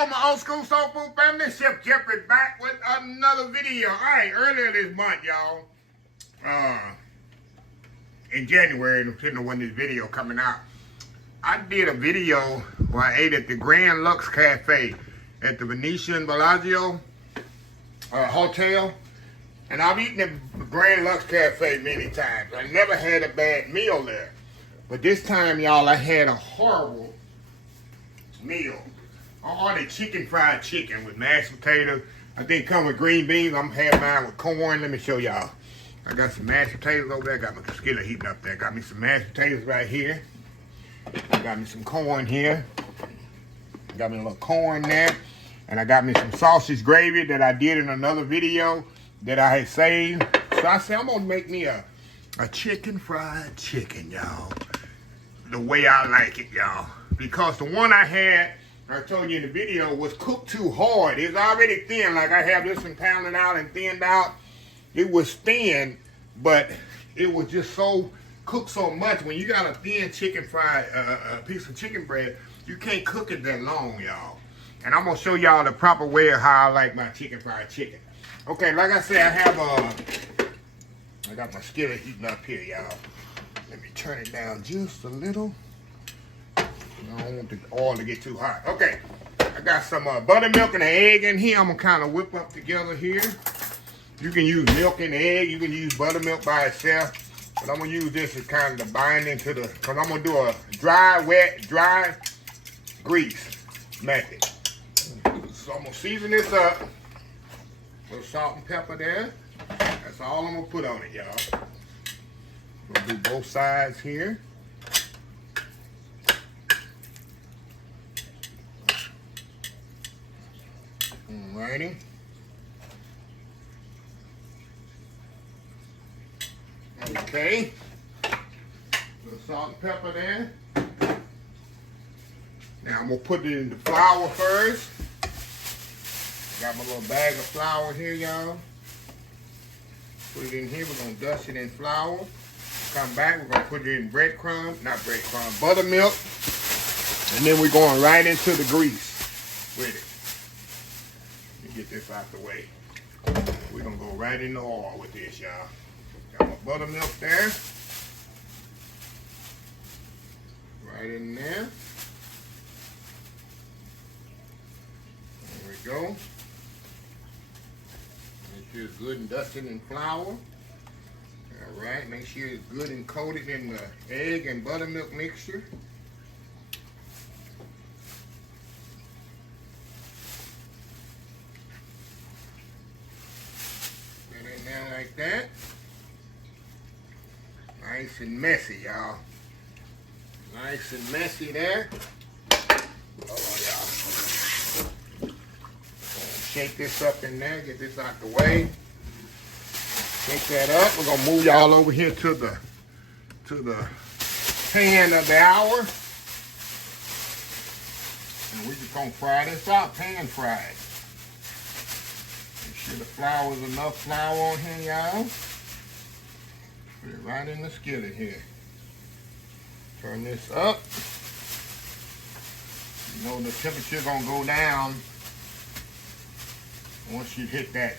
y'all, my old school soul food family. Chef Jeffrey back with another video. All right, earlier this month, y'all, in January, depending on when this video coming out, I did a video where I ate at the Grand Lux Cafe at the Venetian Bellagio Hotel. And I've eaten at the Grand Lux Cafe many times. I never had a bad meal there. But this time, y'all, I had a horrible meal. I ordered fried chicken with mashed potatoes. I think come with green beans. I'm gonna have mine with corn. Let me show y'all. I got some mashed potatoes over there. Got my skillet heating up there. Got me some mashed potatoes right here. Got me some corn here. Got me a little corn there. And I got me some sausage gravy that I did in another video that I had saved. So I said I'm gonna make me a fried chicken, y'all. The way I like it, y'all. Because the one I had, I told you in the video, was cooked too hard. It's already thin. Like I have this one pounded out and thinned out. It was thin, but it was just so cooked so much. When you got a thin chicken fried, a piece of chicken bread, you can't cook it that long, y'all. And I'm gonna show y'all the proper way of how I like my fried chicken. Okay, like I said, I got my skillet heating up here, y'all. Let me turn it down just a little. I don't want the oil to get too hot. Okay, I got some buttermilk and an egg in here. I'm gonna kind of whip up together here. You can use milk and egg. You can use buttermilk by itself. But I'm gonna use this as kind of the binding to the, because I'm gonna do a dry, wet, dry grease method. So I'm gonna season this up. A little salt and pepper there. That's all I'm gonna put on it, y'all. We'll do both sides here. Alrighty. Okay. A little salt and pepper there. Now I'm gonna put it in the flour first. Got my little bag of flour here, y'all. Put it in here. We're gonna dust it in flour. Come back, we're gonna put it in buttermilk. And then we're going right into the grease with it. Let me get this out the way. We're gonna go right in the oil with this, y'all. Got my buttermilk there. Right in there. There we go. Make sure it's good and dusted in flour. All right, make sure it's good and coated in the egg and buttermilk mixture. Get it in there like that. Nice and messy, y'all. Nice and messy there. Hold on, y'all. Shake this up in there, get this out the way. Shake that up. We're gonna move y'all over here to the pan of the hour. And we're just gonna fry this out, pan fried. Make sure the flour is enough flour on here, y'all. Put it right in the skillet here. Turn this up. You know the temperature gonna go down once you hit that.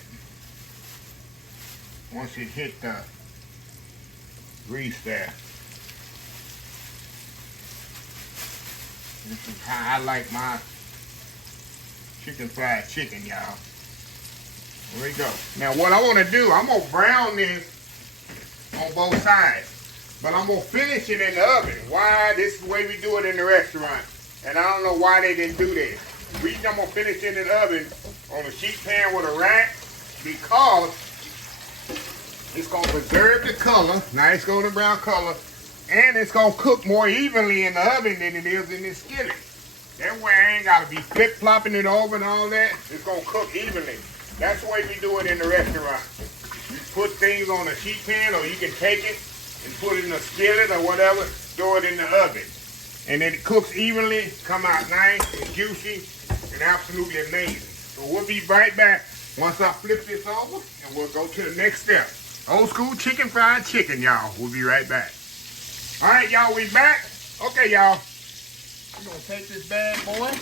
Once it hit the grease there. This is how I like my fried chicken, y'all. There we go. Now what I want to do, I'm going to brown this on both sides. But I'm going to finish it in the oven. Why? This is the way we do it in the restaurant. And I don't know why they didn't do this. The reason I'm going to finish it in the oven on a sheet pan with a rack, because it's going to preserve the color, nice golden brown color, and it's going to cook more evenly in the oven than it is in this skillet. That way I ain't got to be flip-flopping it over and all that. It's going to cook evenly. That's the way we do it in the restaurant. You put things on a sheet pan, or you can take it and put it in a skillet or whatever, throw it in the oven. And then it cooks evenly, come out nice and juicy and absolutely amazing. So we'll be right back once I flip this over, and we'll go to the next step. Old school fried chicken, y'all. We'll be right back. All right, y'all, we back. Okay, y'all. I'm going to take this bad boy.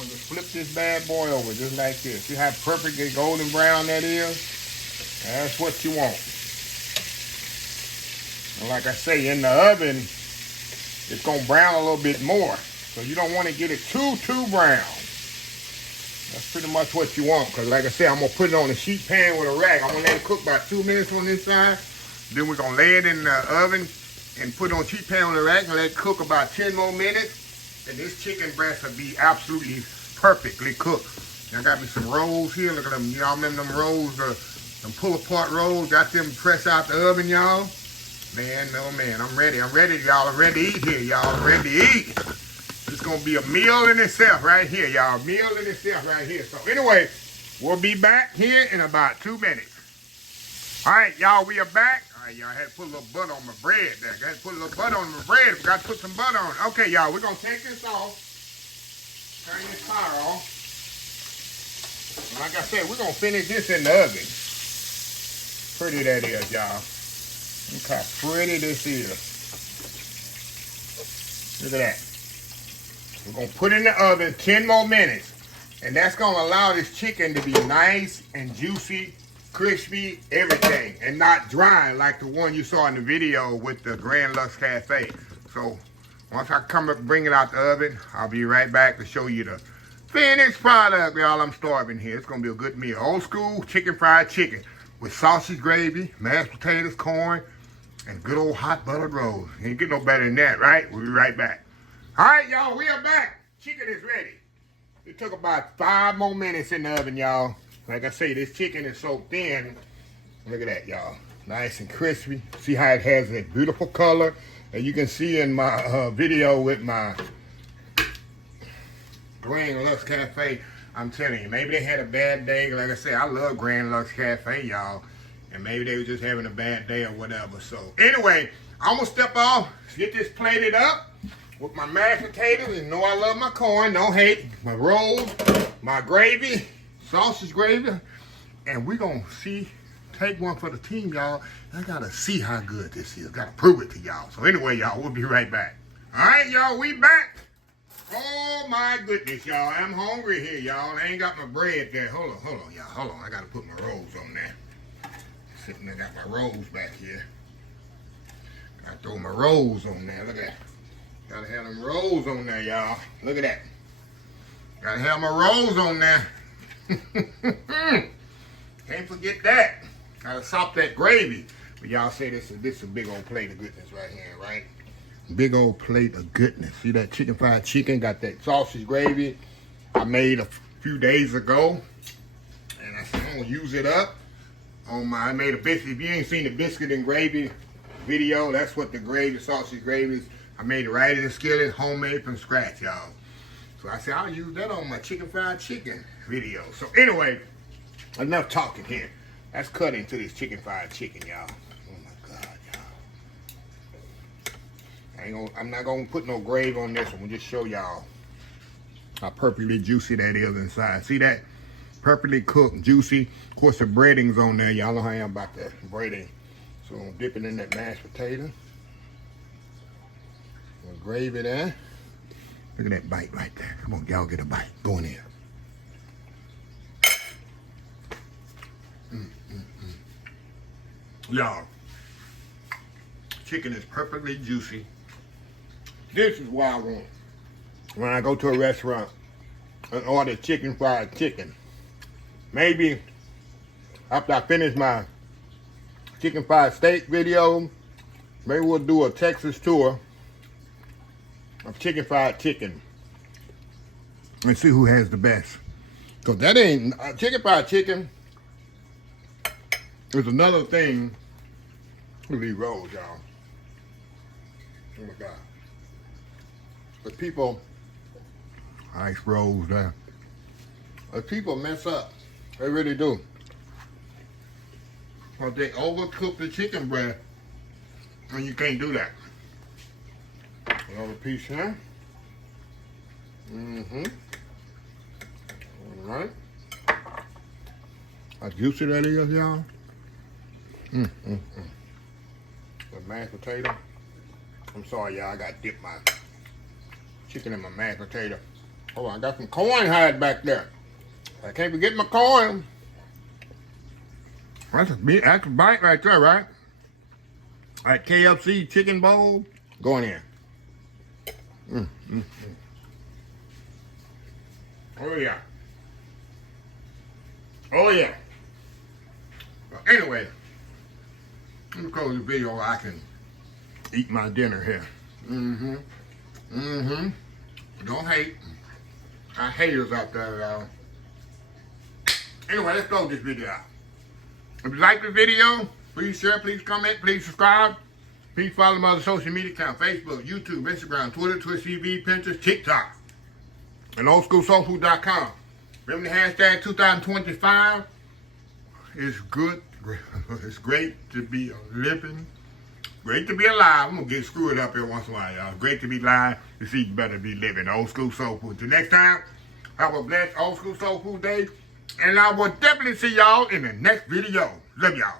I'm gonna just flip this bad boy over just like this. See how perfectly golden brown that is? That's what you want. And like I say, in the oven, it's gonna brown a little bit more. So you don't want to get it too brown. That's pretty much what you want. Because like I said, I'm gonna put it on a sheet pan with a rack. I'm gonna let it cook about 2 minutes on this side. Then we're gonna lay it in the oven and put it on a sheet pan on the rack and let it cook about 10 more minutes. And this chicken breast will be absolutely perfectly cooked. I got me some rolls here. Look at them. Y'all remember them rolls, them pull apart rolls? Got them fresh out the oven, y'all. Man, no man, I'm ready. I'm ready, y'all. I'm ready to eat here, y'all. I'm ready to eat. It's gonna be a meal in itself right here, y'all. Meal in itself right here. So anyway, we'll be back here in about 2 minutes. All right, y'all, we are back. All right, y'all, I had to put a little butter on my bread there. I had to put a little butter on my bread. We got to put some butter on it. Okay, y'all, we're gonna take this off. Turn this fire off. Like I said, we're gonna finish this in the oven. Pretty that is, y'all. Look how pretty this is. Look at that. We're going to put it in the oven 10 more minutes. And that's going to allow this chicken to be nice and juicy, crispy, everything. And not dry like the one you saw in the video with the Grand Lux Cafe. So once I come up and bring it out the oven, I'll be right back to show you the finished product. Y'all, I'm starving here. It's going to be a good meal. Old school chicken fried chicken with sausage gravy, mashed potatoes, corn, and good old hot buttered rolls. Ain't get no better than that, right? We'll be right back. All right, y'all, we are back. Chicken is ready. It took about 5 more minutes in the oven, y'all. Like I say, this chicken is so thin. Look at that, y'all. Nice and crispy. See how it has that beautiful color? And you can see in my video with my Grand Lux Cafe, I'm telling you, maybe they had a bad day. Like I say, I love Grand Lux Cafe, y'all. And maybe they were just having a bad day or whatever. So anyway, I'm gonna step off, get this plated up with my mashed potatoes. You know I love my corn, no hate. My rolls, my gravy, sausage gravy. And we're gonna take one for the team, y'all. I gotta see how good this is. Gotta prove it to y'all. So anyway, y'all, we'll be right back. All right, y'all, we back. Oh my goodness, y'all. I'm hungry here, y'all. I ain't got my bread there. Hold on, y'all. Hold on. I gotta put my rolls on there. Sitting there, got my rolls back here. Gotta throw my rolls on there. Look at that. Gotta have them rolls on there, y'all. Look at that. Gotta have my rolls on there. Can't forget that. Gotta sop that gravy. But y'all say this is a big old plate of goodness right here, right? Big old plate of goodness. See that chicken fried chicken? Got that sausage gravy I made a few days ago. And I said I'm gonna use it up. I made a biscuit. If you ain't seen the biscuit and gravy video, that's what the gravy, sausage gravy is. I made it right in the skillet, homemade from scratch, y'all. So I said, I'll use that on my chicken fried chicken video. So anyway, enough talking here. Let's cut into this chicken fried chicken, y'all. Oh my God, y'all. I'm not gonna put no gravy on this one. We'll just show y'all how perfectly juicy that is inside. See that? Perfectly cooked, juicy. Of course, the breading's on there. Y'all know how I am about the breading. So I'm dipping in that mashed potato. Gravy there. Look at that bite right there. Come on, y'all, get a bite. Go in there. Y'all, chicken is perfectly juicy. This is what I want when I go to a restaurant and order chicken fried chicken. Maybe after I finish my chicken fried steak video, maybe we'll do a Texas tour of chicken fried chicken and see who has the best. Because that ain't, chicken fried chicken is another thing with these rolls, y'all. Oh my God. But people, ice rolls there. But people mess up. They really do. Because they overcook the chicken breast, and you can't do that. Another piece here. All right. How juicy that is, y'all. The mashed potato. I'm sorry, y'all. I got to dip my chicken in my mashed potato. Oh, I got some corn hide back there. I can't forget my corn. That's a bite right there, right? That KFC chicken bowl going in. Oh yeah. Oh yeah. Well, anyway, let me close the video where I can eat my dinner here. Don't hate. I haters out there, y'all. Anyway, let's close this video out. If you like the video, please share, please comment, please subscribe. Please follow my other social media account, Facebook, YouTube, Instagram, Twitter, Twitch TV, Pinterest, TikTok, and oldschoolsoulfood.com. Remember the hashtag 2025 is good. It's great to be living. Great to be alive. I'm going to get screwed up here once in a while, y'all. Great to be alive. It's even better to be living. Old school soul food. Till next time, have a blessed old school soul food day. And I will definitely see y'all in the next video. Love y'all.